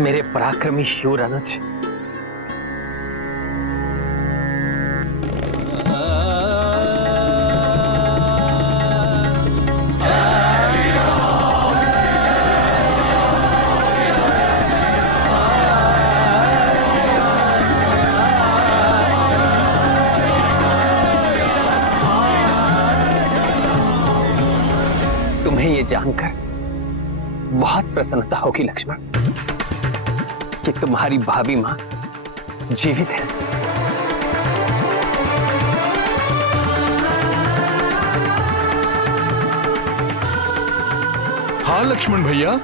मेरे पराक्रमी शूर अनुज, तुम्हें यह जानकर बहुत प्रसन्नता होगी लक्ष्मण कि तुम्हारी भाभी मां जीवित है। हाँ लक्ष्मण भैया,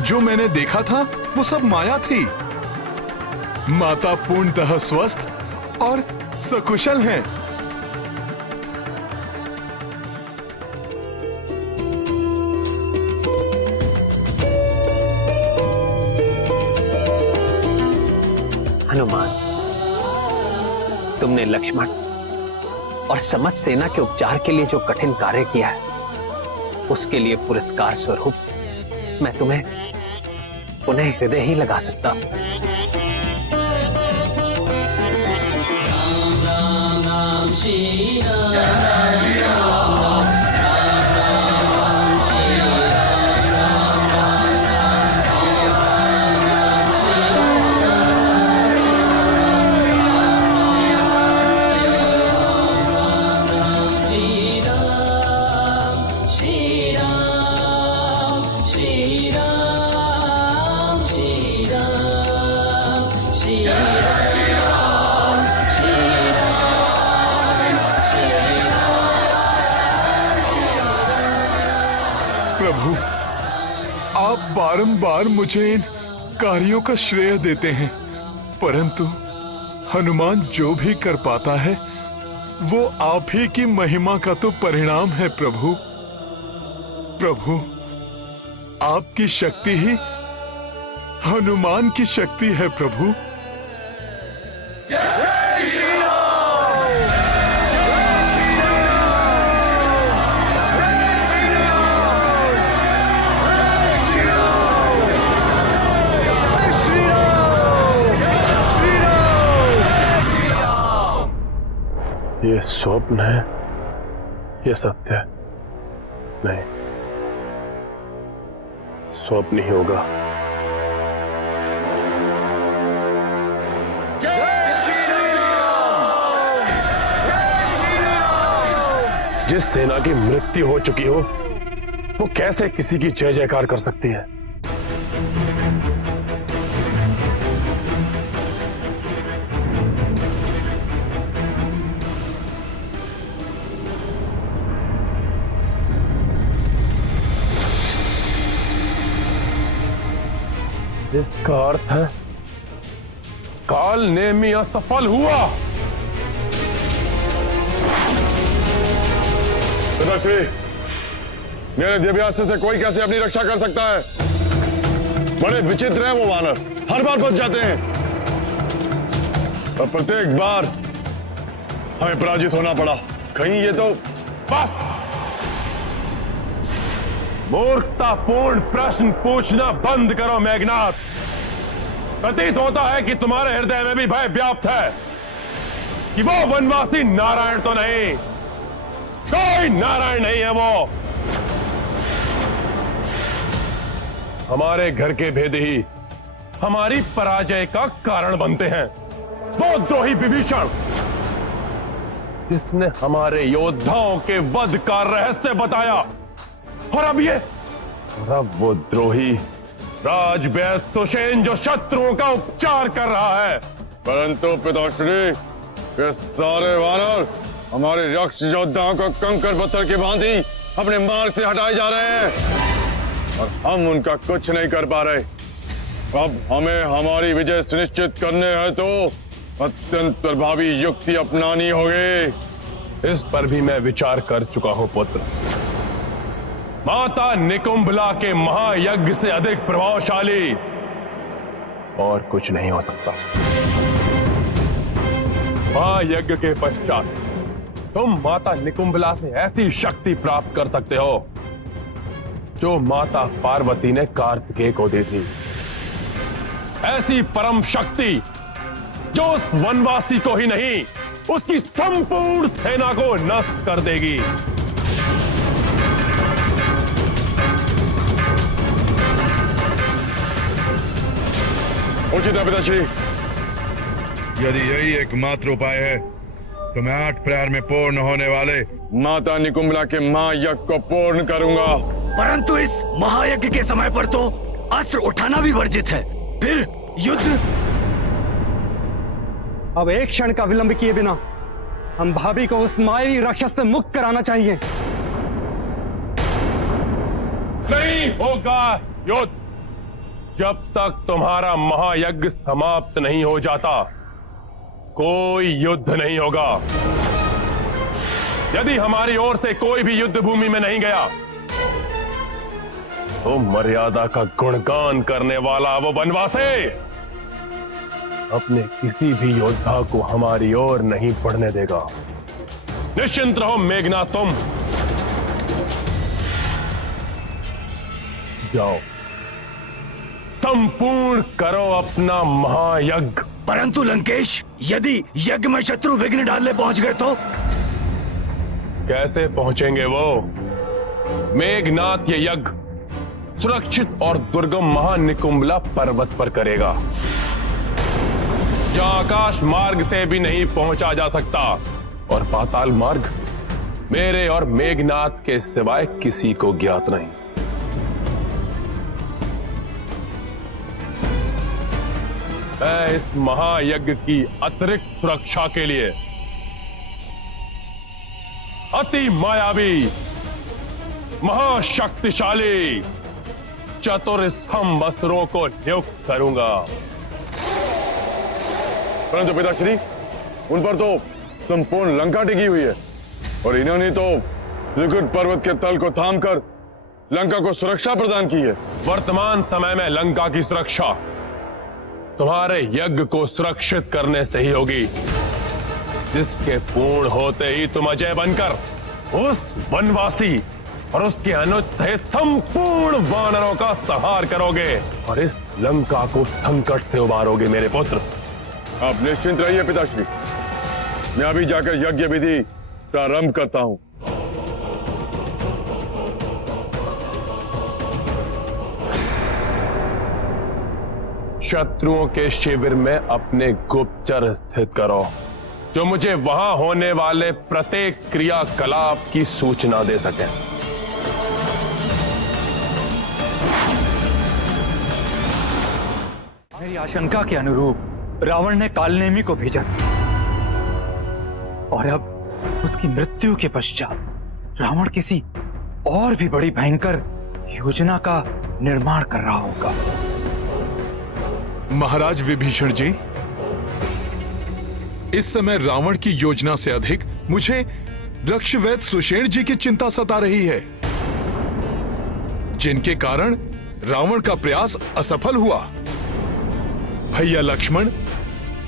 जो मैंने देखा था वो सब माया थी। माता पूर्णतः स्वस्थ और सकुशल हैं। हनुमान, तुमने लक्ष्मण और समस्त सेना के उपचार के लिए जो कठिन कार्य किया है, उसके लिए पुरस्कार स्वरूप मैं तुम्हें पुनः हृदय ही लगा सकता हूं। राम राम राम श्री राम राम राम राम श्री राम राम राम राम श्री प्रभु, आप बारंबार मुझे इन कार्यों का श्रेय देते हैं, परंतु हनुमान जो भी कर पाता है वो आप ही की महिमा का तो परिणाम है प्रभु। प्रभु, आपकी शक्ति ही हनुमान की शक्ति है प्रभु। ये स्वप्न है, ये सत्य है? नहीं, स्वप्न ही होगा। जिस सेना की मृत्यु हो चुकी हो, वो कैसे किसी की जय जयकार कर सकती है? इसका अर्थ है काल नेमी असफल हुआ। पिताश्री, मेरे दिव्यास्त्र से कोई कैसे अपनी रक्षा कर सकता है? बड़े विचित्र हैं वो वानर, हर बार बच जाते हैं और प्रत्येक बार हमें पराजित होना पड़ा। कहीं ये तो बस, मूर्खतापूर्ण प्रश्न पूछना बंद करो मेघनाथ। प्रतीत होता है कि तुम्हारे हृदय में भी भय व्याप्त है कि वो वनवासी नारायण तो नहीं, कोई नारायण नहीं है वो। हमारे घर के भेद ही हमारी पराजय का कारण बनते हैं। वो द्रोही विभीषण, जिसने हमारे योद्धाओं के वध का रहस्य बताया, और अब वो द्रोही राजवैद्य सुषेण जो शत्रुओं का उपचार कर रहा है। परंतु पिताश्री, ये सारे वानर हमारे यक्ष योद्धाओं को कंकर पत्थर के भांति अपने मार्ग से हटाए जा रहे हैं और हम उनका कुछ नहीं कर पा रहे। अब हमें हमारी विजय सुनिश्चित करने हैं तो अत्यंत प्रभावी युक्ति अपनानी होगी। इस पर भी मैं विचार कर चुका हूं पुत्र। माता निकुंभला के महायज्ञ से अधिक प्रभावशाली और कुछ नहीं हो सकता। महायज्ञ के पश्चात तुम माता निकुंभला से ऐसी शक्ति प्राप्त कर सकते हो जो माता पार्वती ने कार्तिकेय को दी थी। ऐसी परम शक्ति जो उस वनवासी को ही नहीं, उसकी संपूर्ण सेना को नष्ट कर देगी। उचित है पिताश्री। यदि यही एकमात्र उपाय है तो मैं 8 प्रहर में पूर्ण होने वाले माता निकुंभला के महायज्ञ को पूर्ण करूंगा। परंतु इस महायज्ञ के समय पर तो अस्त्र उठाना भी वर्जित है, फिर युद्ध। अब एक क्षण का विलंब किए बिना हम भाभी को उस मायावी राक्षस से मुक्त कराना चाहिए। नहीं होगा युद्ध जब तक तुम्हारा महायज्ञ समाप्त नहीं हो जाता। कोई युद्ध नहीं होगा। यदि हमारी ओर से कोई भी युद्ध भूमि में नहीं गया तो मर्यादा का गुणगान करने वाला वो वनवासी अपने किसी भी योद्धा को हमारी ओर नहीं बढ़ने देगा। निश्चिंत रहो मेघनाथ, तुम जाओ, संपूर्ण करो अपना महायज्ञ। परंतु लंकेश, यदि यज्ञ में शत्रु विघ्न डालने पहुंच गए तो? कैसे पहुंचेंगे वो? मेघनाथ ये यज्ञ सुरक्षित और दुर्गम महानिकुंभला पर्वत पर करेगा, जहां आकाश मार्ग से भी नहीं पहुंचा जा सकता, और पाताल मार्ग मेरे और मेघनाथ के सिवाय किसी को ज्ञात नहीं। मैं इस महायज्ञ की अतिरिक्त सुरक्षा के लिए अति मायावी, महाशक्तिशाली चतुर्स्तंभ अस्त्रों को नियुक्त करूंगा। परंतु पिताश्री, उन पर तो संपूर्ण लंका टिकी हुई है और इन्होंने तो त्रिकुट पर्वत के तल को थामकर लंका को सुरक्षा प्रदान की है। वर्तमान समय में लंका की सुरक्षा तुम्हारे यज्ञ को सुरक्षित करने से ही होगी, जिसके पूर्ण होते ही तुम अजय बनकर उस वनवासी और उसके अनुज सहित संपूर्ण वानरों का संहार करोगे और इस लंका को संकट से उबारोगे मेरे पुत्र। आप निश्चिंत रहिए पिताश्री, मैं अभी जाकर यज्ञ विधि प्रारंभ करता हूं। शत्रुओं के शिविर में अपने गुप्तचर स्थित करो, जो मुझे वहां होने वाले प्रत्येक क्रियाकलाप की सूचना दे सके। मेरी आशंका के अनुरूप रावण ने कालनेमी को भेजा और अब उसकी मृत्यु के पश्चात रावण किसी और भी बड़ी भयंकर योजना का निर्माण कर रहा होगा। महाराज विभीषण जी, इस समय रावण की योजना से अधिक मुझे रक्षवैद सुषेण जी की चिंता सता रही है, जिनके कारण रावण का प्रयास असफल हुआ। भैया लक्ष्मण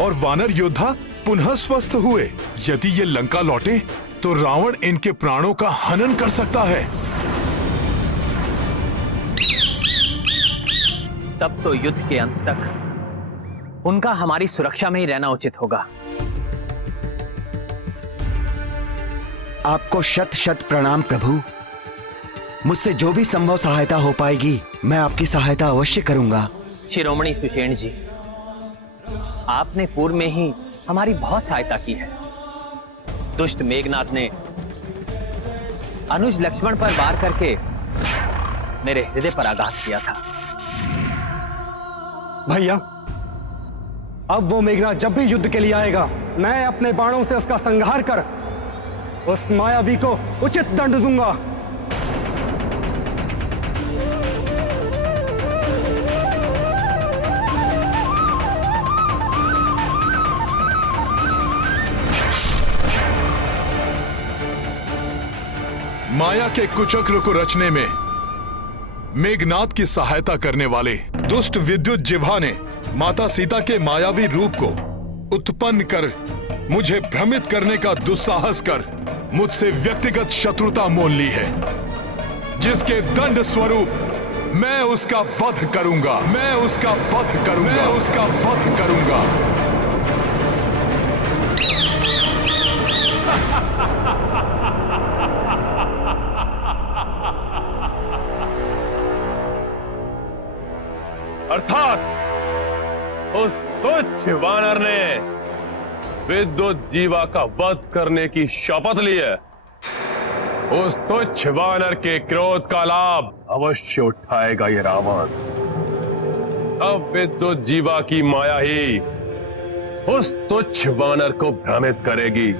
और वानर योद्धा पुनः स्वस्थ हुए। यदि ये लंका लौटे तो रावण इनके प्राणों का हनन कर सकता है। तब तो युद्ध के अंत तक उनका हमारी सुरक्षा में ही रहना उचित होगा। आपको शत शत प्रणाम प्रभु। मुझसे जो भी संभव सहायता हो पाएगी मैं आपकी सहायता अवश्य करूंगा। शिरोमणि सुषेण जी, आपने पूर्व में ही हमारी बहुत सहायता की है। दुष्ट मेघनाथ ने अनुज लक्ष्मण पर वार करके मेरे हृदय पर आघात किया था। भैया, अब वो मेघनाथ जब भी युद्ध के लिए आएगा, मैं अपने बाणों से उसका संहार कर उस मायावी को उचित दंड दूंगा। माया के कुचक्र को रचने में मेघनाथ की सहायता करने वाले दुष्ट विद्युत जिह्वा ने माता सीता के मायावी रूप को उत्पन्न कर मुझे भ्रमित करने का दुस्साहस कर मुझसे व्यक्तिगत शत्रुता मोल ली है, जिसके दंड स्वरूप मैं उसका वध करूंगा, मैं उसका वध करूंगा, मैं उसका वध करूंगा। अर्थात उस तुच्छ वानर ने विद्युत जीवा का वध करने की शपथ ली है। उस तुच्छ वानर के क्रोध का लाभ अवश्य उठाएगा ये रावण। अब विद्युत जीवा की माया ही उस तुच्छ वानर को भ्रमित करेगी।